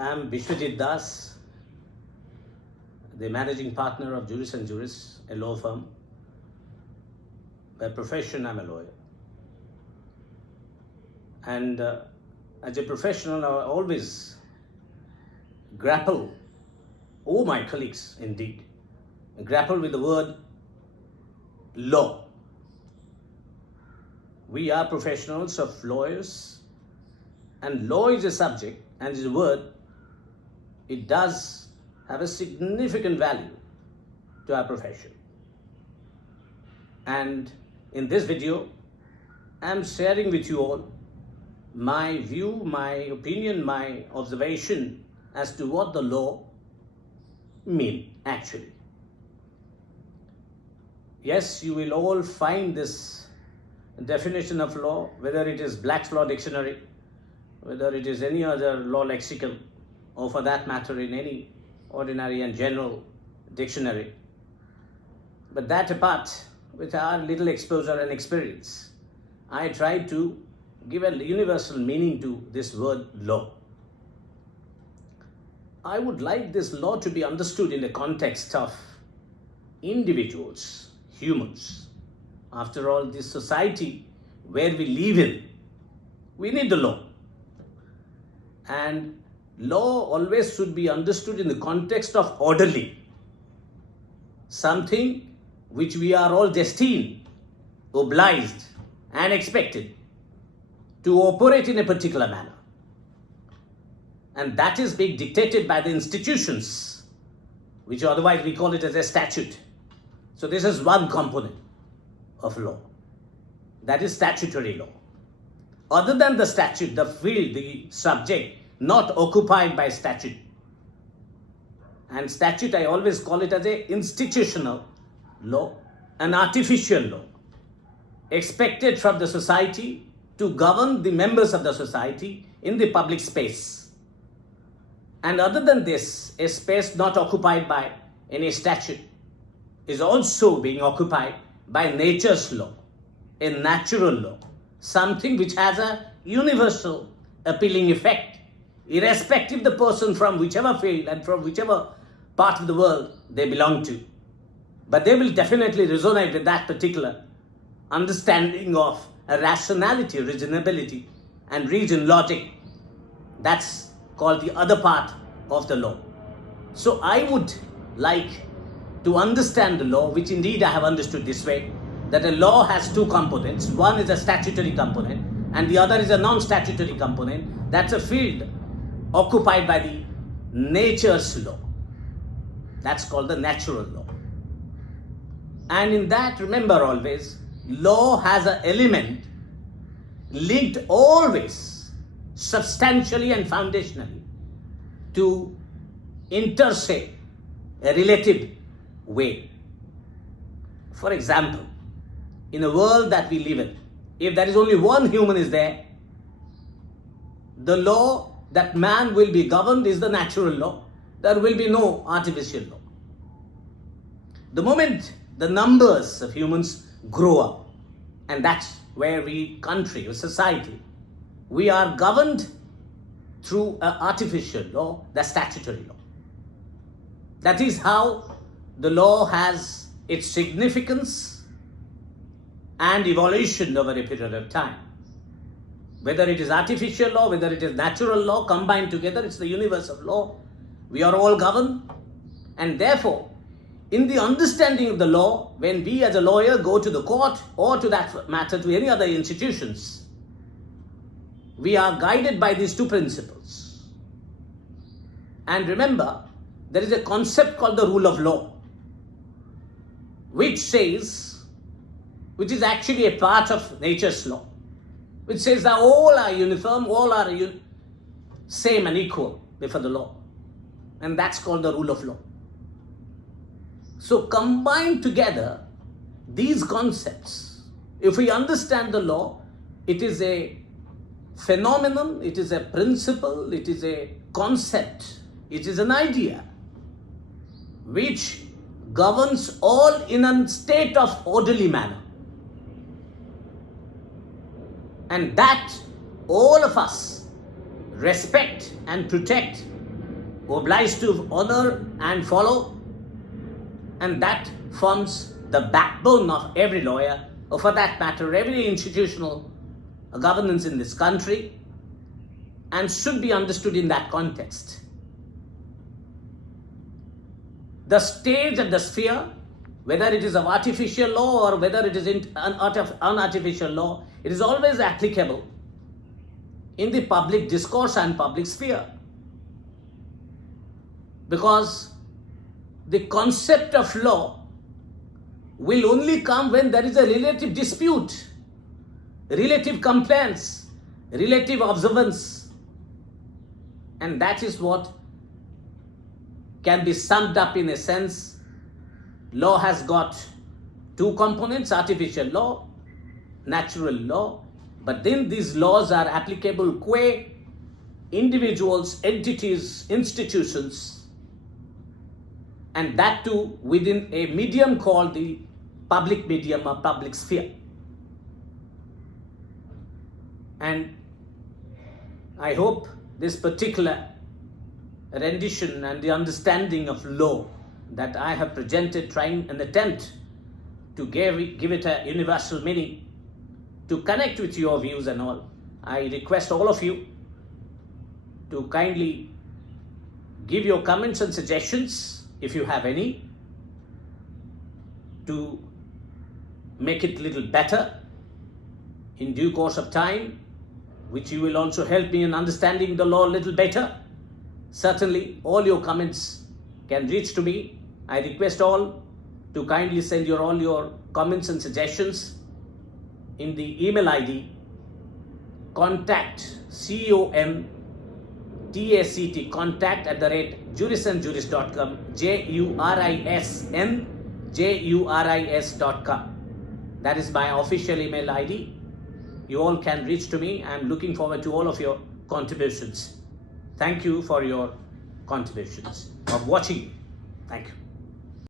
I'm Biswajit, the managing partner of Juris and Juris, a law firm. By profession, I'm a lawyer. And as a professional, I always grapple, my colleagues indeed, grapple with the word law. We are professionals of lawyers, and law is a subject and is a word. It does have a significant value to our profession. And in this video, I'm sharing with you all my view, my opinion, my observation as to what the law mean actually. Yes, you will all find this definition of law, whether it is Black's Law Dictionary, whether it is any other law lexicon, or for that matter in any ordinary and general dictionary. But that apart, with our little exposure and experience, I try to give a universal meaning to this word law. I would like this law to be understood in the context of individuals, humans. After all, this society where we live in, we need the law. And law always should be understood in the context of orderly, something which we are all destined, obliged, and expected to operate in a particular manner. And that is being dictated by the institutions, which otherwise we call it as a statute. So this is one component of law, that is statutory law. Other than the statute, the field, the subject, not occupied by statute. And statute, I always call it as a institutional law, an artificial law, expected from the society to govern the members of the society in the public space. And other than this, a space not occupied by any statute is also being occupied by nature's law, a natural law, something which has a universal appealing effect, irrespective the person from whichever field and from whichever part of the world they belong to. But they will definitely resonate with that particular understanding of a rationality, reasonability, and reason logic. That's called the other part of the law. So I would like to understand the law, which indeed I have understood this way, that a law has two components. One is a statutory component, and the other is a non-statutory component. That's a field occupied by the nature's law. That's called the natural law. And in that, remember always, law has an element linked always substantially and foundationally to inter se, a relative way. For example, in a world that we live in, if there is only one human is there, the law that man will be governed is the natural law. There will be no artificial law. The moment the numbers of humans grow up, and that's where we, country or society, we are governed through an artificial law, the statutory law. That is how the law has its significance and evolution over a period of time. Whether it is artificial law, whether it is natural law, combined together, it's the universe of law. We are all governed, and therefore, in the understanding of the law, when we as a lawyer go to the court or to that matter to any other institutions, we are guided by these two principles. And remember, there is a concept called the rule of law, which is actually a part of nature's law, which says that all are uniform, all are same and equal before the law. And that's called the rule of law. So combined together, these concepts, if we understand the law, it is a phenomenon, it is a principle, it is a concept, it is an idea which governs all in a state of orderly manner. And that all of us respect and protect obliged to honor and follow, and that forms the backbone of every lawyer, or for that matter, every institutional governance in this country, and should be understood in that context. The stage and the sphere, whether it is of artificial law or whether it is unartificial law, it is always applicable in the public discourse and public sphere. Because the concept of law will only come when there is a relative dispute, relative compliance, relative observance. And that is what can be summed up in a sense. Law has got two components: artificial law, natural law. But then these laws are applicable qua individuals, entities, institutions, and that too within a medium called the public medium or public sphere. And I hope this particular rendition and the understanding of law that I have presented, trying an attempt to give it a universal meaning, to connect with your views and all. I request all of you to kindly give your comments and suggestions, if you have any, to make it a little better in due course of time, which you will also help me in understanding the law a little better. Certainly, all your comments can reach to me. I request all to kindly send all your comments and suggestions in the email ID contact, CONTACT, contact@jurisandjuris.com, JURISNJURIS.com. That is my official email ID. You all can reach to me. I am looking forward to all of your contributions. Thank you for your contributions, of watching. Thank you.